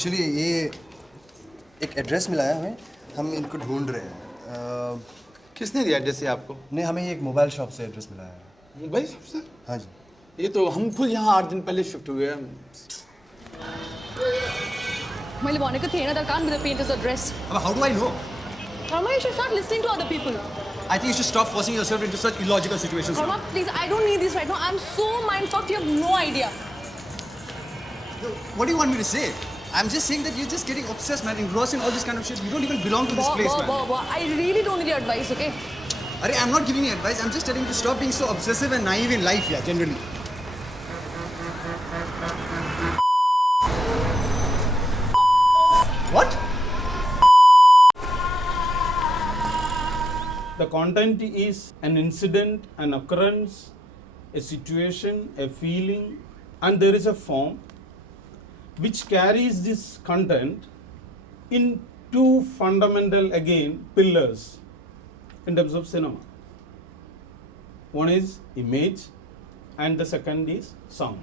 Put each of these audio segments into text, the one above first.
Actually ये एक address मिला है हमें, हम इनको ढूंढ रहे हैं। किसने दिया एड्रेस ये आपको? नहीं, हमें ये एक मोबाइल शॉप से एड्रेस मिला है। मोबाइल शॉप से? हाँ जी। ये तो हम खुद यहाँ 8 दिन पहले शिफ्ट हुए हैं। मैले भनेको थिएँ हैन, there can't be the painter's address. But how do I know? Karma, you should start listening to other people. I think you should stop forcing yourself into such illogical situations. Karma, please, I don't need this right now. I'm so mind-fucked, you have no idea. What do you want me to say? I'm just saying that you're just getting obsessed, man, engrossed in all this kind of shit. You don't even belong to this place, man. I really don't need your advice, okay? Arey, I'm not giving you advice. I'm just telling you to stop being so obsessive and naive in life, yeah, generally. What? The content is an incident, an occurrence, a situation, a feeling, and there is a form which carries this content in two fundamental, again, pillars in terms of cinema. One is image and the second is sound.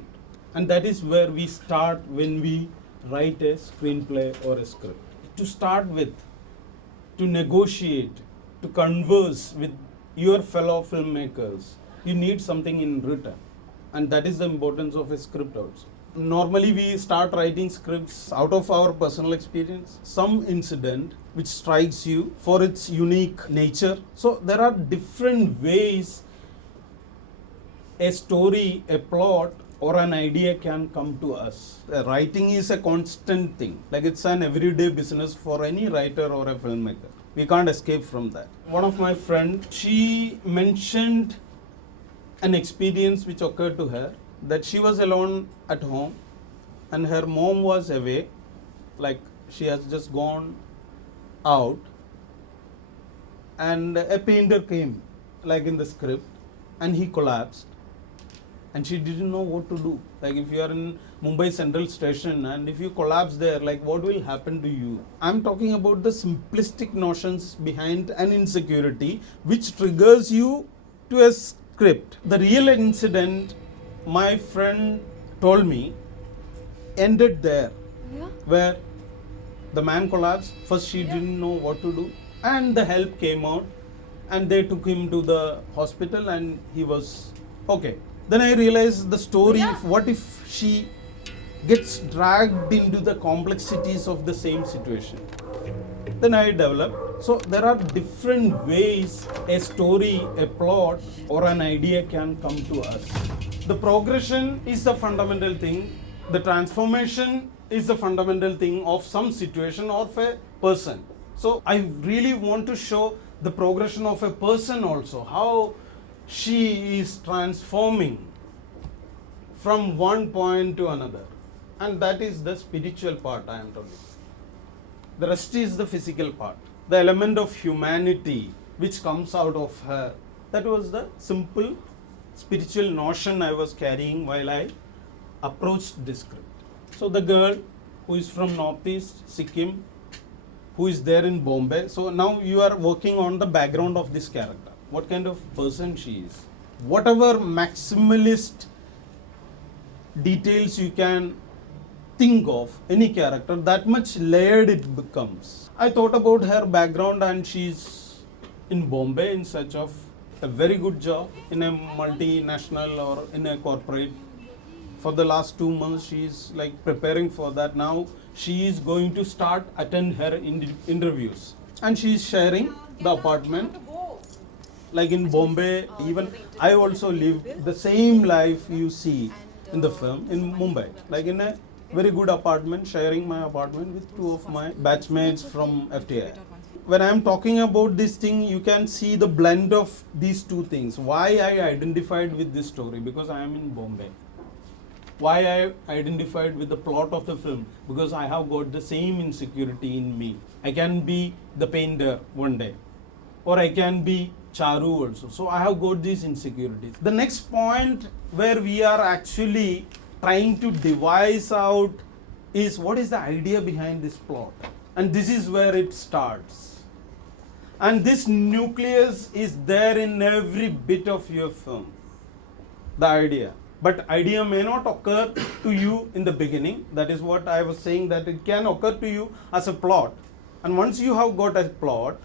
And that is where we start when we write a screenplay or a script. To start with, to negotiate, to converse with your fellow filmmakers, you need something in written. And that is the importance of a script also. Normally we start writing scripts out of our personal experience, some incident which strikes you for its unique nature. So there are different ways a story, a plot, or an idea can come to us. Writing is a constant thing, like it's an everyday business for any writer or a filmmaker. We can't escape from that. One of my friends, she mentioned an experience which occurred to her, that she was alone at home and her mom was away, like she has just gone out, and a painter came, like in the script, and he collapsed. And she didn't know what to do. Like if you are in Mumbai Central Station and if you collapse there, like what will happen to you? I'm talking about the simplistic notions behind an insecurity which triggers you to a script. The real incident, my friend told me, ended there. Yeah. Where the man collapsed. First she didn't know what to do and the help came out and they took him to the hospital and he was okay. Then I realized the story, what if she gets dragged into the complexities of the same situation? Then I developed. So there are different ways a story, a plot, or an idea can come to us. The progression is the fundamental thing. The transformation is the fundamental thing of some situation or of a person. So I really want to show the progression of a person also, how she is transforming from one point to another, and that is the spiritual part I am talking. The rest is the physical part, the element of humanity which comes out of her. That was the simple spiritual notion I was carrying while I approached this script. So the girl who is from Northeast Sikkim, who is there in Bombay. So now you are working on the background of this character. What kind of person she is. Whatever maximalist details you can think of any character, that much layered it becomes. I thought about her background and she's in Bombay in search of a very good job in a multinational or in a corporate. For the last 2 months she is like preparing for that. Now she is going to start attend her interviews and she is sharing the apartment. Like in Bombay, even I also live the same life you see in the film in Mumbai, like in a very good apartment, sharing my apartment with 2 of my batchmates from FTII. When I am talking about this thing, you can see the blend of these two things. Why I identified with this story? Because I am in Bombay. Why I identified with the plot of the film? Because I have got the same insecurity in me. I can be the painter one day, or I can be Charu also. So I have got these insecurities. The next point where we are actually trying to devise out is what is the idea behind this plot. And this is where it starts. And this nucleus is there in every bit of your film. The idea. But idea may not occur to you in the beginning. That is what I was saying, that it can occur to you as a plot. And once you have got a plot,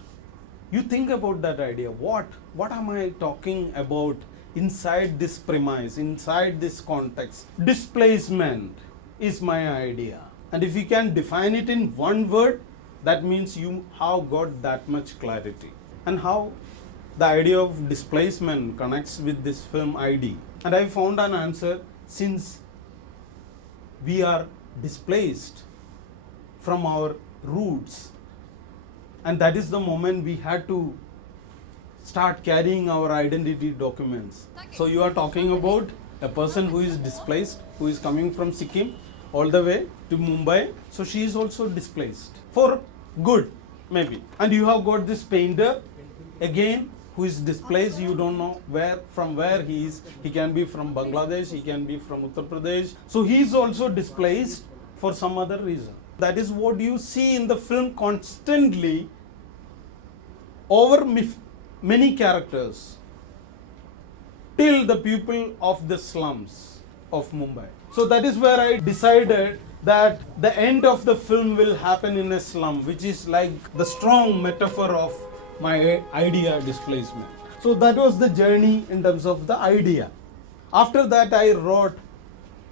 you think about that idea. What am I talking about inside this premise, inside this context? Displacement is my idea. And if you can define it in one word, that means you have got that much clarity. And how the idea of displacement connects with this film ID. And I found an answer, since we are displaced from our roots, and that is the moment we had to start carrying our identity documents. So you are talking about a person who is displaced, who is coming from Sikkim all the way to Mumbai. So she is also displaced for good, maybe. And you have got this painter again who is displaced. You don't know from where he is. He can be from Bangladesh, he can be from Uttar Pradesh. So he is also displaced for some other reason. That is what you see in the film constantly over many characters till the people of the slums of Mumbai. So that is where I decided that the end of the film will happen in a slum, which is like the strong metaphor of my idea displacement. So that was the journey in terms of the idea. After that, I wrote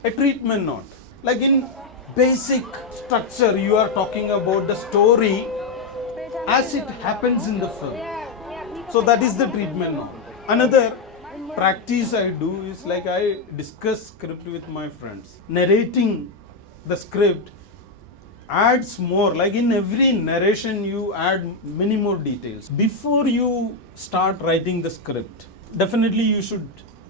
a treatment note. Like in basic structure, you are talking about the story as it happens in the film. So that is the treatment note. Another practice I do is like I discuss script with my friends. Narrating the script adds more. Like in every narration, you add many more details. Before you start writing the script, definitely you should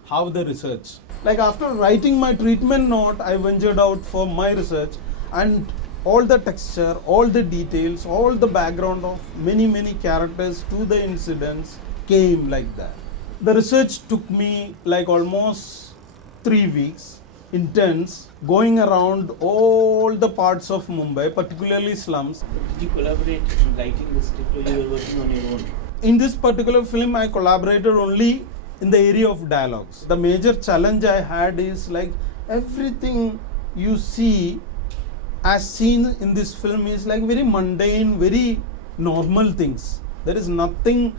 have the research. Like after writing my treatment note, I ventured out for my research, and all the texture, all the details, all the background of many characters to the incidents came like that. The research took me like almost 3 weeks, intense, going around all the parts of Mumbai, particularly slums. Did you collaborate in writing the script, or you were working on your own? In this particular film, I collaborated only in the area of dialogues. The major challenge I had is like everything you see as seen in this film is like very mundane, very normal things. There is nothing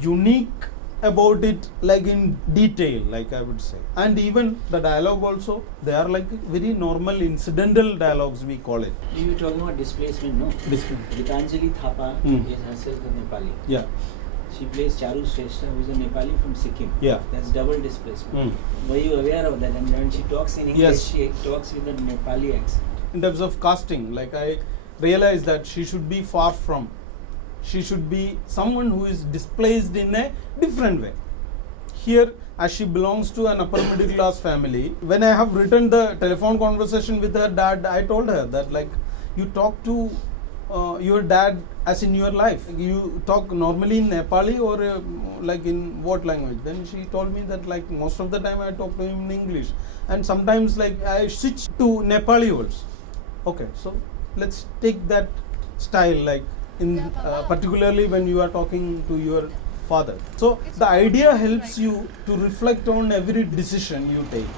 unique about it, like in detail, like I would say. And even the dialogue also, they are like very normal incidental dialogues, we call it. You were talking about displacement, no? Displacement. Gitanjali Thapa is herself a Nepali. Yeah. She plays Charu Shrestha, who is a Nepali from Sikkim. Yeah. That's double displacement. Were you aware of that? And when she talks in English, Yes. she talks with a Nepali accent. In terms of casting, like I realized that she should be far from. She should be someone who is displaced in a different way. Here, as she belongs to an upper middle class family, when I have written the telephone conversation with her dad, I told her that like you talk to your dad as in your life. You talk normally in Nepali or like in what language? Then she told me that like most of the time I talk to him in English, and sometimes like I switch to Nepali also. Okay, so let's take that style, like in particularly when you are talking to your father. So the idea helps you to reflect on every decision you take.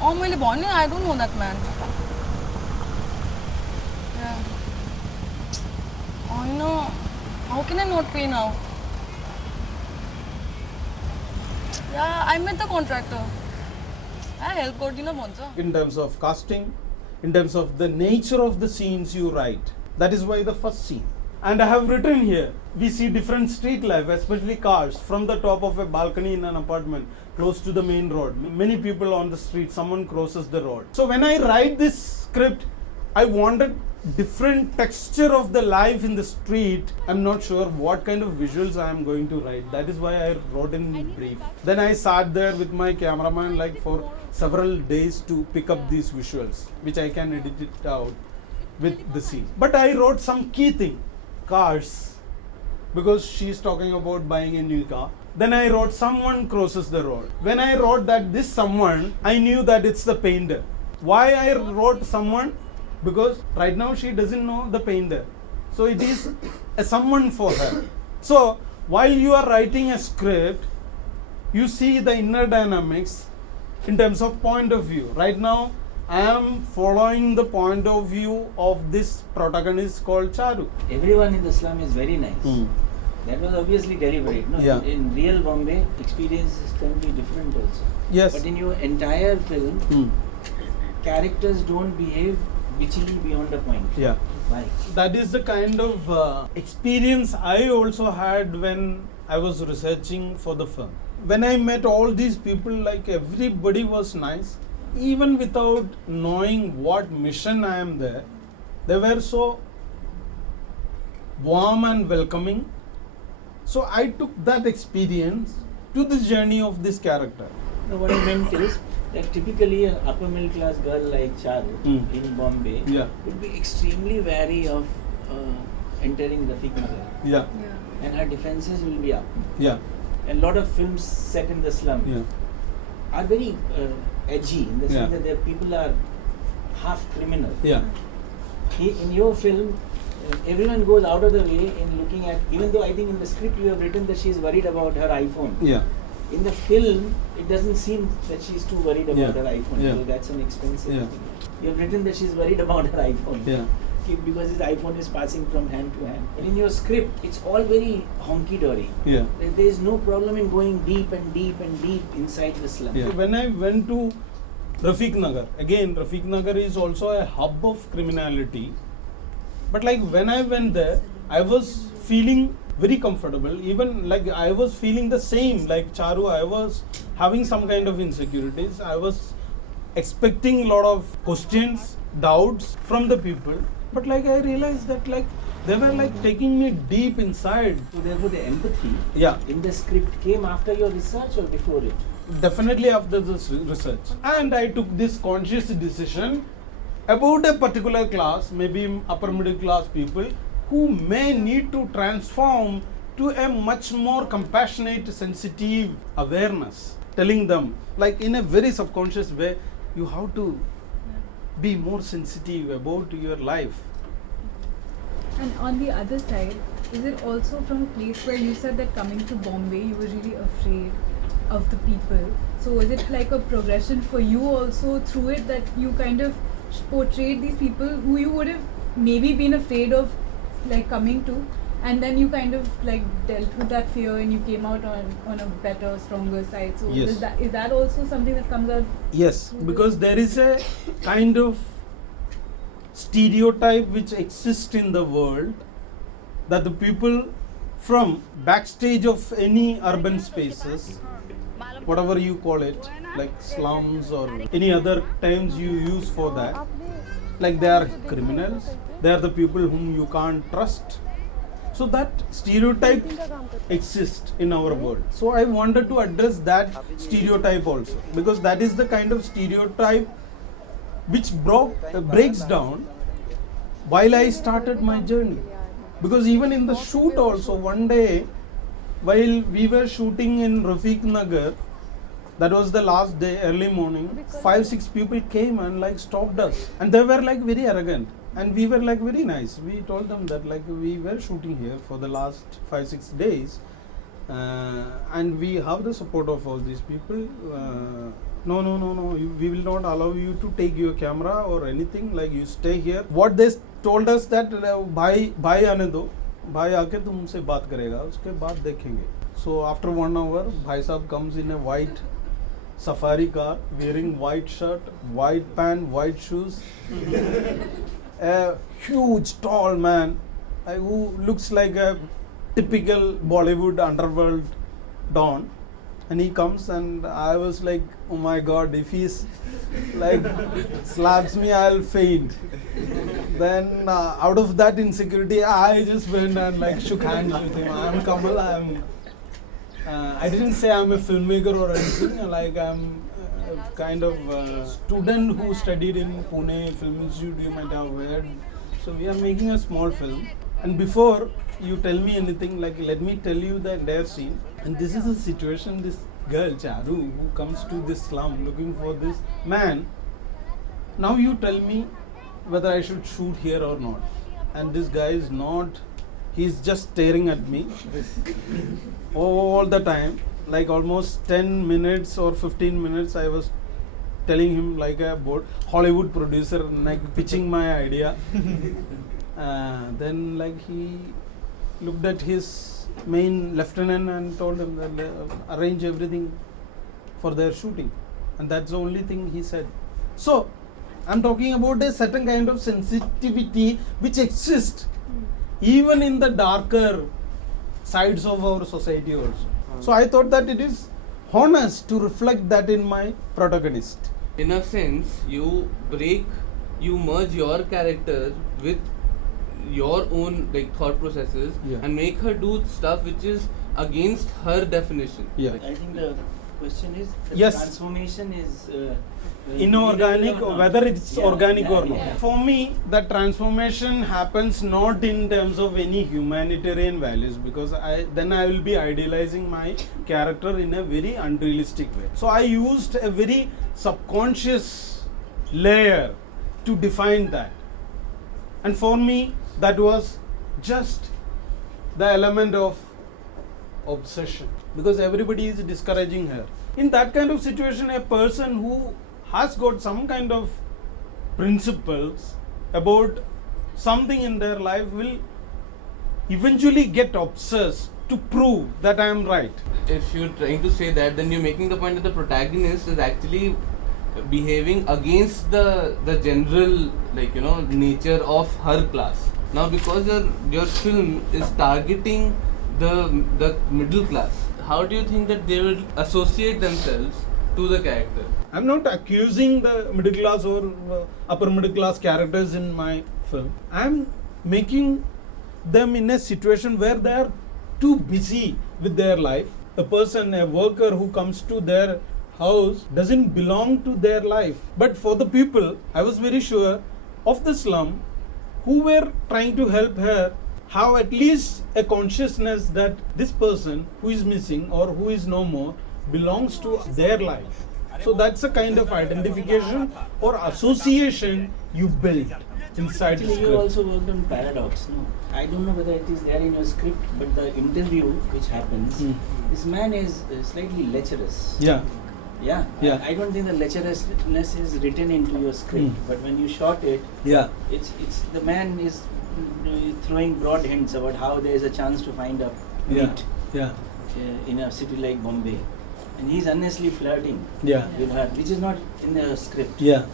Oh, मैले भन्यो, I don't know that man. Yeah. Oh no, how can I not pay now? Yeah, I met the contractor. I help गरिदिन भन्छ. In terms of casting, in terms of the nature of the scenes you write. That is why the first scene. And I have written here, we see different street life, especially cars, from the top of a balcony in an apartment, close to the main road. Many people on the street, someone crosses the road. So when I write this script, I wanted different texture of the life in the street. I'm not sure what kind of visuals I am going to write. That is why I wrote in brief. Then I sat there with my cameraman like for several days to pick up these visuals, which I can edit it out with the scene. But I wrote some key thing, cars, because she's talking about buying a new car. Then I wrote someone crosses the road. When I wrote that this someone, I knew that it's the painter. Why I wrote someone? Because right now she doesn't know the painter. So it is a someone for her. So while you are writing a script, you see the inner dynamics in terms of point of view. Right now, I am following the point of view of this protagonist called Charu. Everyone in the slum is very nice. Hmm. That was obviously deliberate. No? Yeah. In real Bombay, experiences can be different also. Yes. But in your entire film, Hmm. characters don't behave bitchily beyond a point. Yeah. Why? That is the kind of experience I also had when I was researching for the film. When I met all these people, like everybody was nice, even without knowing what mission I am there. They were so warm and welcoming. So I took that experience to the journey of this character. No, what I meant is that typically an upper middle class girl like Charu in Bombay Yeah. would be extremely wary of entering the Nagar. Yeah. And her defenses will be up. Yeah. And a lot of films set in the slum Yeah. are very edgy in the sense Yeah. that their people are half criminal. Yeah. In your film, everyone goes out of the way in looking at, even though I think in the script you have written that she is worried about her iPhone. Yeah. In the film, it doesn't seem that she's too worried about Yeah. her iPhone. Yeah. So that's an expensive Yeah. thing. You have written that she's worried about her iPhone. Yeah. Because his iPhone is passing from hand to hand. But in your script, it's all very honky-dory. Yeah. There is no problem in going deep and deep and deep inside the slum. Yeah. When I went to Rafiq Nagar, again, Rafiq Nagar is also a hub of criminality. But like when I went there, I was feeling very comfortable. Even like I was feeling the same like Charu. I was having some kind of insecurities. I was expecting a lot of questions, doubts from the people. But like I realized that like they were like taking me deep inside. So therefore the empathy Yeah. in the script came after your research or before it? Definitely after this research. And I took this conscious decision about a particular class, maybe upper middle class people, who may need to transform to a much more compassionate, sensitive awareness. Telling them, like in a very subconscious way, you have to be more sensitive about your life. And on the other side, is it also from a place where you said that coming to Bombay, you were really afraid of the people? So was it like a progression for you also through it that you kind of portrayed these people who you would have maybe been afraid of like coming to, and then you kind of like dealt with that fear and you came out on a better, stronger side? So Yes. is that also something that comes out? Yes, because there is a kind of stereotype which exists in the world that the people from backstage of any urban spaces, whatever you call it, like slums or any other terms you use for that, like they are criminals, they are the people whom you can't trust. So that stereotype exists in our world. So I wanted to address that stereotype also, because that is the kind of stereotype which breaks down while I started my journey. Because even in the shoot also, one day while we were shooting in Rafiq Nagar, that was the last day, early morning, 5-6 people came and like stopped us, and they were like very arrogant, and we were like very nice. We told them that like we were shooting here for the last 5-6 days, and we have the support of all these people. No, we will not allow you to take your camera or anything, like you stay here. What they told us that भाई आने दो, भाई आके तुमसे बात करेगा, उसके बाद देखेंगे. So after 1 hour, भाई साहब comes in a white safari car, wearing white shirt, white pant, white shoes, a huge tall man who looks like a typical Bollywood underworld don. And he comes and I was like, oh my god, if he's like slaps me, I'll faint. Then out of that insecurity, I just went and like shook hands with him. I'm Kamal, I didn't say I'm a filmmaker or anything, like I'm kind of student who studied in Pune Film Institute, you might have heard. So we are making a small film. And before you tell me anything, like let me tell you the entire scene. And this is a situation, this girl, Charu, who comes to this slum looking for this man. Now you tell me whether I should shoot here or not. And this guy is not, he's just staring at me all the time. Like almost 10 minutes or 15 minutes I was telling him like a Hollywood producer, like pitching my idea. Then like he looked at his main lieutenant and told him that arrange everything for their shooting, and that's the only thing he said. So I'm talking about a certain kind of sensitivity which exists even in the darker sides of our society also. So I thought that it is honest to reflect that in my protagonist. In a sense, you merge your character with your own like thought processes and make her do stuff which is against her definition. Yeah. I think the question is the Yes. transformation is Inorganic, or not. whether it's Yeah, organic yeah, or not. yeah. For me, the transformation happens not in terms of any humanitarian values, because I will be idealizing my character in a very unrealistic way. So I used a very subconscious layer to define that. And for me, that was just the element of obsession, because everybody is discouraging her. In that kind of situation, a person who has got some kind of principles about something in their life will eventually get obsessed to prove that I am right. If you're trying to say that, then you're making the point that the protagonist is actually behaving against the general nature of her class. Now, because your film is targeting the middle class, how do you think that they will associate themselves to the character? I'm not accusing the middle class or upper middle class characters in my film. I'm making them in a situation where they are too busy with their life. A person, a worker who comes to their house doesn't belong to their life. But for the people, I was very sure of the slum who were trying to help her have at least a consciousness that this person who is missing or who is no more belongs to their life. So that's a kind of identification or association you build inside the Actually, you script. also worked on paradox, no? I don't know whether it is there in your script, but the interview which happens, this man is slightly lecherous. Yeah. Yeah. Yeah. I don't think the lecherousness is written into your script, but when you shot it, Yeah. it's the man is throwing broad hints about how there is a chance to find a Yeah. meet Yeah. in a city like Bombay, and he's honestly flirting Yeah. with her, which is not in the script. Yeah.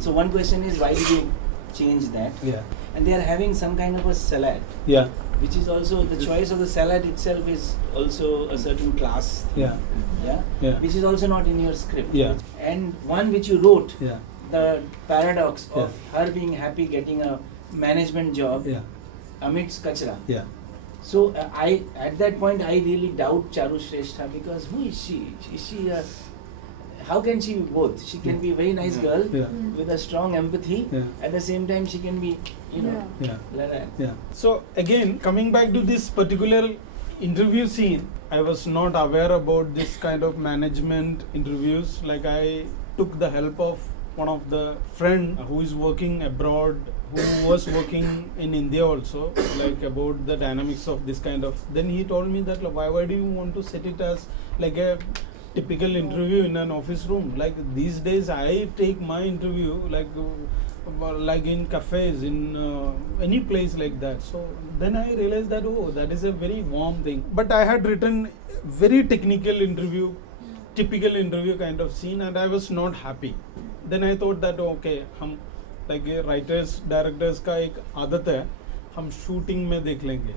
So one question is, why did you change that? Yeah. And they are having some kind of a salad, Yeah. which is also the choice of the salad itself is also a certain class thing, Yeah. yeah? Yeah. Which is also not in your script. Yeah. And one which you wrote, Yeah. the paradox of her being happy getting a management job Yeah. amidst kachra. Yeah. So I at that point I really doubt Charu Shrestha, because who is she? Is she a, how can she be both? She can be a very nice girl Yeah. with a strong empathy. Yeah. At the same time, she can be, Yeah. like that. Yeah. So again, coming back to this particular interview scene, I was not aware about this kind of management interviews. Like I took the help of one of the friend who is working abroad, who was working in India also, like about the dynamics of this kind of. Then he told me that like, why do you want to set it as like a typical interview in an office room? Like these days, I take my interview like in cafes, in any place like that. So then I realized that that is a very warm thing. But I had written very technical interview, typical interview kind of scene, and I was not happy. Then I thought that okay, हम like writers, directors का एक आदत है, हम shooting में देख लेंगे.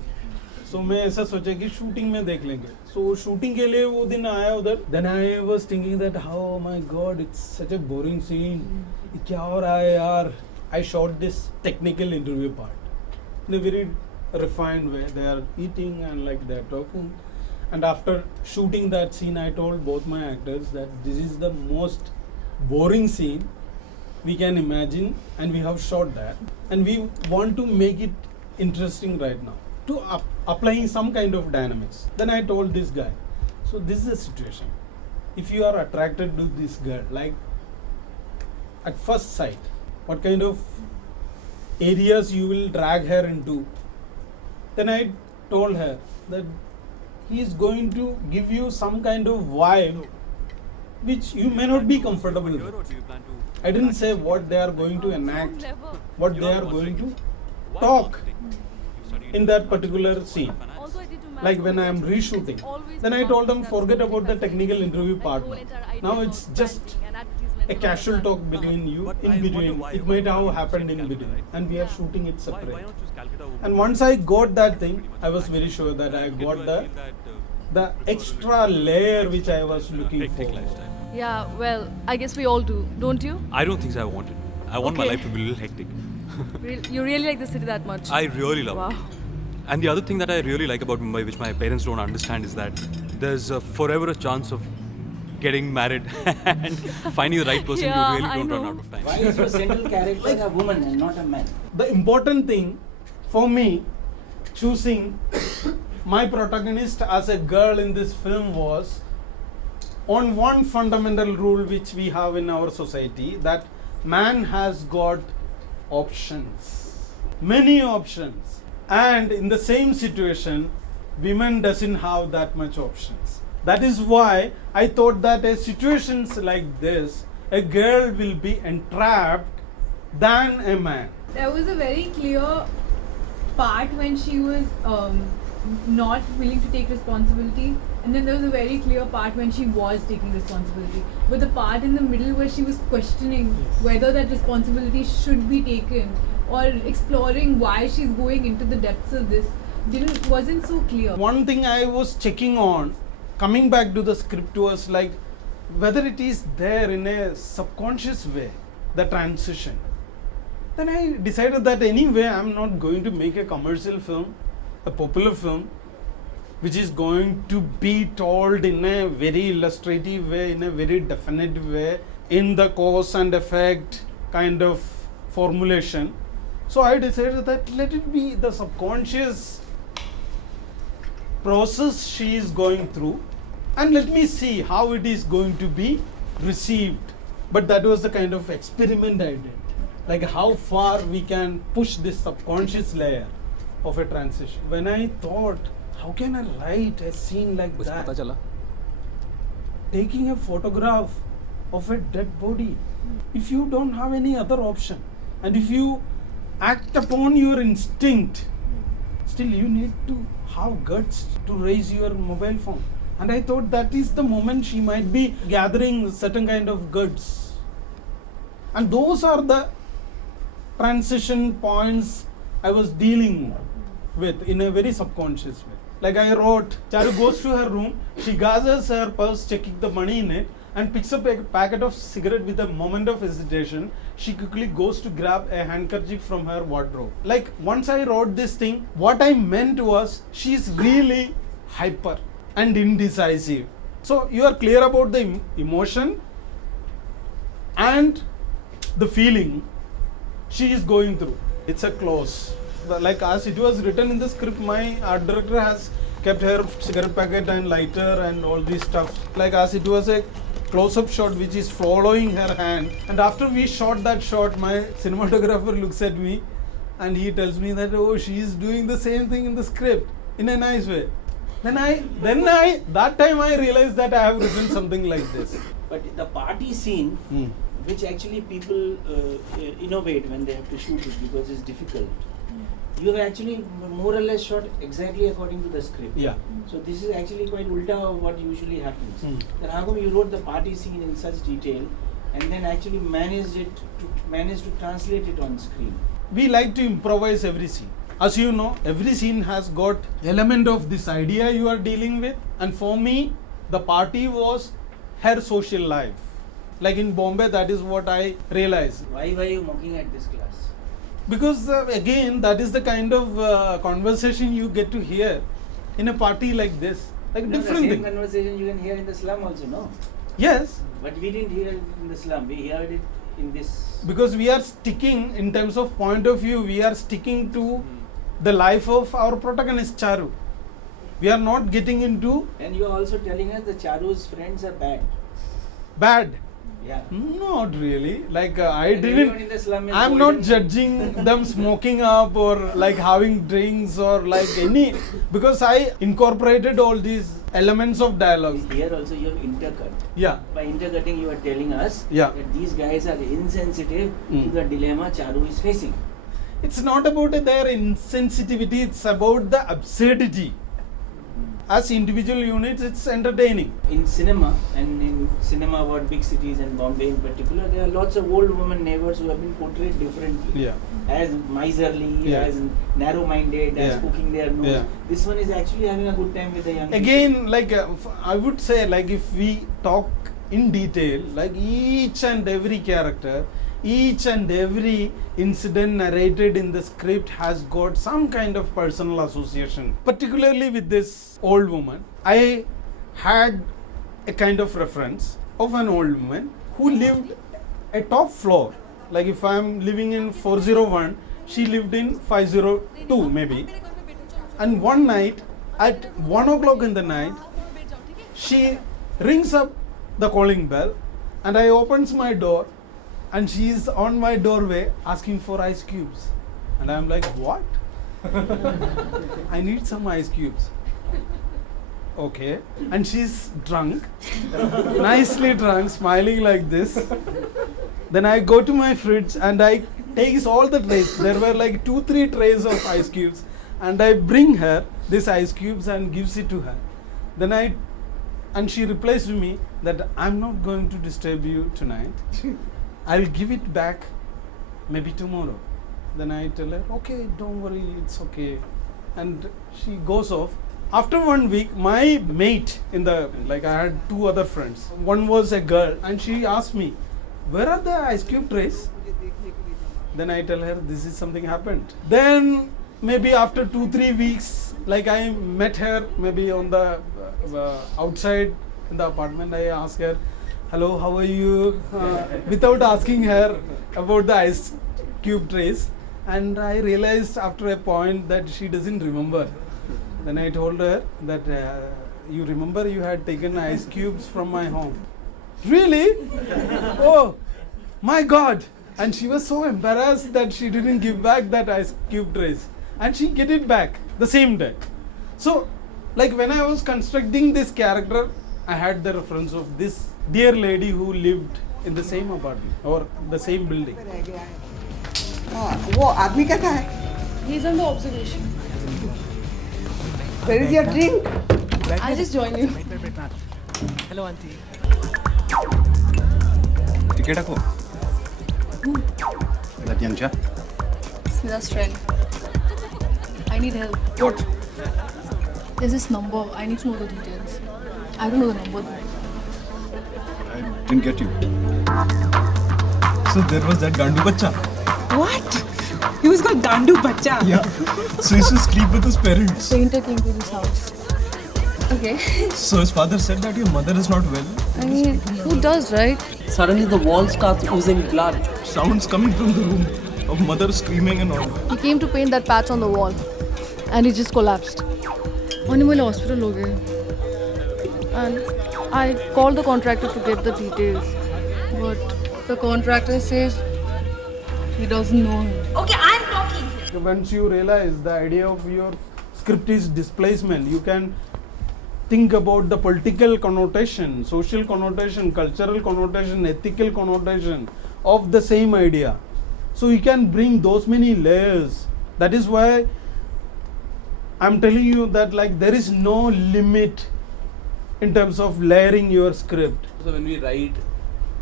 So मैं ऐसा सोचा कि shooting में देख लेंगे. So shooting के लिए वो दिन आया उधर. Then I was thinking that oh my god, it's such a boring scene. क्या हो रहा है यार? I shot this technical interview part in a very refined way. They are eating and like they are talking. And after shooting that scene, I told both my actors that this is the most boring scene we can imagine, and we have shot that, and we want to make it interesting right now to applying some kind of dynamics. Then I told this guy, so this is the situation. If you are attracted to this girl, like at first sight, what kind of areas you will drag her into? Then I told her that he is going to give you some kind of vibe which you may not be comfortable with. I didn't say what they are going to enact, what they are going to talk in that particular scene. Like when I am reshooting, then I told them forget about the technical interview part. Now it's just a casual talk between you, in between. It might have happened in between, and we are shooting it separate. And once I got that thing, I was very sure that I got the extra layer which I was looking for. Yeah, well, I guess we all do, don't you? I don't think so I want it. I want my life to be a little hectic. You really like the city that much? I really love it. Wow. And the other thing that I really like about Mumbai, which my parents don't understand, is that there's forever a chance of getting married and finding the right person. Yeah, You really I don't run know. out of time. Why is your central character a woman and not a man? The important thing for me, choosing my protagonist as a girl in this film was on one fundamental rule which we have in our society, that man has got options, many options. And in the same situation, women doesn't have that much options. That is why I thought that in situations like this, a girl will be entrapped than a man. There was a very clear part when she was not willing to take responsibility, and then there was a very clear part when she was taking responsibility. But the part in the middle where she was questioning whether that responsibility should be taken or exploring why she's going into the depths of this wasn't so clear. One thing I was checking on, coming back to the script, was like whether it is there in a subconscious way, the transition. Then I decided that anyway I'm not going to make a commercial film, a popular film, which is going to be told in a very illustrative way, in a very definite way, in the cause and effect kind of formulation. So I decided that let it be the subconscious process she is going through, and let me see how it is going to be received. But that was the kind of experiment I did, like how far we can push this subconscious layer of a transition. When I thought, how can I write a scene like that, taking a photograph of a dead body, if you don't have any other option, and if you act upon your instinct, still you need to have guts to raise your mobile phone. And I thought that is the moment she might be gathering certain kind of guts. And those are the transition points I was dealing with in a very subconscious way. Like I wrote, Charu goes to her room, she gathers her purse, checking the money in it, and picks up a packet of cigarette. With a moment of hesitation, she quickly goes to grab a handkerchief from her wardrobe. Like once I wrote this thing, what I meant was she's really hyper and indecisive. So you are clear about the emotion and the feeling she is going through. It's a close. Like as it was written in the script, my art director has kept her cigarette packet and lighter and all this stuff. Like as it was a close-up shot which is following her hand. And after we shot that shot, my cinematographer looks at me and he tells me that, oh, she is doing the same thing in the script in a nice way. Then that time I realized that I have written something like this. But the party scene, which actually people innovate when they have to shoot it because it's difficult. You have actually more or less shot exactly according to the script. Yeah. So this is actually quite ulta of what usually happens. Then how come you wrote the party scene in such detail and then actually managed to translate it on screen? We like to improvise every scene. As you know, every scene has got element of this idea you are dealing with, and for me, the party was her social life. Like in Bombay, that is what I realized. Why were you mocking at this class? Because again, that is the kind of conversation you get to hear in a party like this. Like No, different the same thing. conversation you can hear in the slum also, no? Yes, But we didn't hear it in the slum. We heard it in this. because we are sticking, in terms of point of view, we are sticking to the life of our protagonist Charu. We are not getting into And you are also telling us that Charu's friends are bad. bad. Yeah. Not really. Like I And everyone in didn't. the slum is I'm golden. not judging them smoking up or like having drinks or like any, because I incorporated all these elements of dialogue. Here also you have intercut. Yeah. By intercutting, you are telling us Yeah. that these guys are insensitive to the dilemma Charu is facing. It's not about their insensitivity, it's about the absurdity. As individual units, it's entertaining. In cinema, and in cinema about big cities and Bombay in particular, there are lots of old women neighbors who have been portrayed differently. Yeah. As miserly, Yeah. as narrow-minded, as Yeah. cooking their nose. Yeah. This one is actually having a good time with the young Again, like I would say, like if we talk in detail, like each and every character, each and every incident narrated in the script has got some kind of personal association. Particularly with this old woman, I had a kind of reference of an old woman who lived a top floor. Like if I am living in 401, she lived in 502 maybe. And one night at 1 o'clock in the night, she rings up the calling bell and I opens my door and she is on my doorway asking for ice cubes. And I'm like, what? I need some ice cubes. Okay. And she's drunk, nicely drunk, smiling like this. Then I go to my fridge and I take all the trays. There were like 2-3 trays of ice cubes. And I bring her this ice cubes and gives it to her. Then she replies to me that I'm not going to disturb you tonight. I'll give it back maybe tomorrow. Then I tell her, okay, don't worry, it's okay. And she goes off. After 1 week, my mate I had 2 other friends. One was a girl and she asked me, where are the ice cube trays? Then I tell her, this is something happened. Then maybe after 2-3 weeks, like I met her maybe on the outside in the apartment. I asked her, hello, how are you? Without asking her about the ice cube trays. And I realized after a point that she doesn't remember. Then I told her that you remember you had taken ice cubes from my home. Really? Oh, my God. And she was so embarrassed that she didn't give back that ice cube trays. And she get it back the same day. So, like when I was constructing this character, I had the reference of this dear lady who lived in the same apartment or the same building. वो आदमी कैसा है? He's under observation. Where is your drink? I'll just join you. Hello, auntie. Ticket ako. That young chap. Smita's friend. I need help. What? There's this number. I need to know the details. I don't know the number though. I didn't get you. So there was that Gandu Bacha. What? He was called Gandu Bacha. Yeah. So he used to sleep with his parents. Painter came to this house. Okay. So his father said that your mother is not well. I mean, who does, right? Suddenly the wall starts oozing blood. Sounds coming from the room of mother screaming and all. He came to paint that patch on the wall. And he just collapsed. Only my hospital ho gaye. And I called the contractor to get the details. But the contractor says he doesn't know him. Okay, I'm talking here. Once you realize the idea of your script is displacement, you can think about the political connotation, social connotation, cultural connotation, ethical connotation of the same idea. So you can bring those many layers. That is why I'm telling you that like there is no limit in terms of layering your script. So when we write,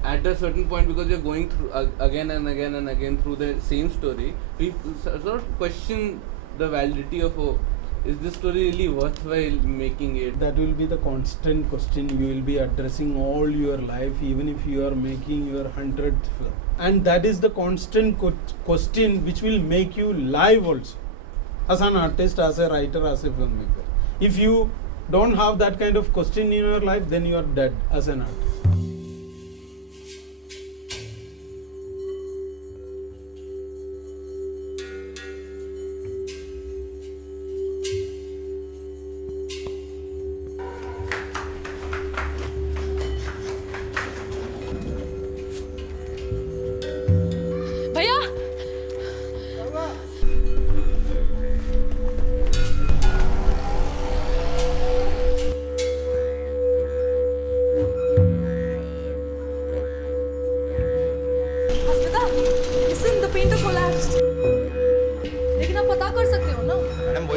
at a certain point, because you're going through again and again and again through the same story, we sort of question the validity of, oh, is this story really worthwhile making it? That will be the constant question you will be addressing all your life, even if you are making your 100th film. And that is the constant question which will make you live also. As an artist, as a writer, as a filmmaker. If you don't have that kind of question in your life, then you are dead as an artist.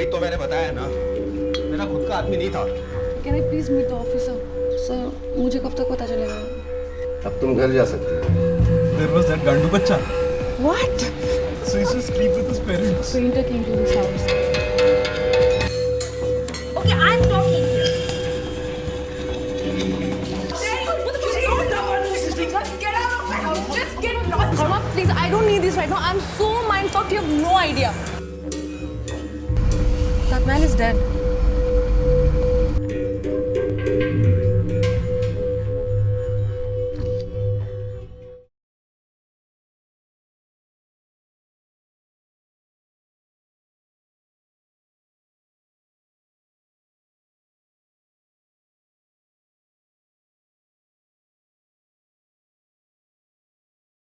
वही तो मैंने बताया ना, मेरा खुद का आदमी नहीं था। Can I please meet the officer? Sir, मुझे कब तक पता चलेगा? अब तुम घर जा सकती हो। There was that Gandu bacha. What? So he used to sleep with his parents. Painter came to this house. Okay, I'm talking here. Just get out of my house. Just get lost. Karma, please, I don't need this right now. I'm so mind fucked, you have no idea. That man is dead.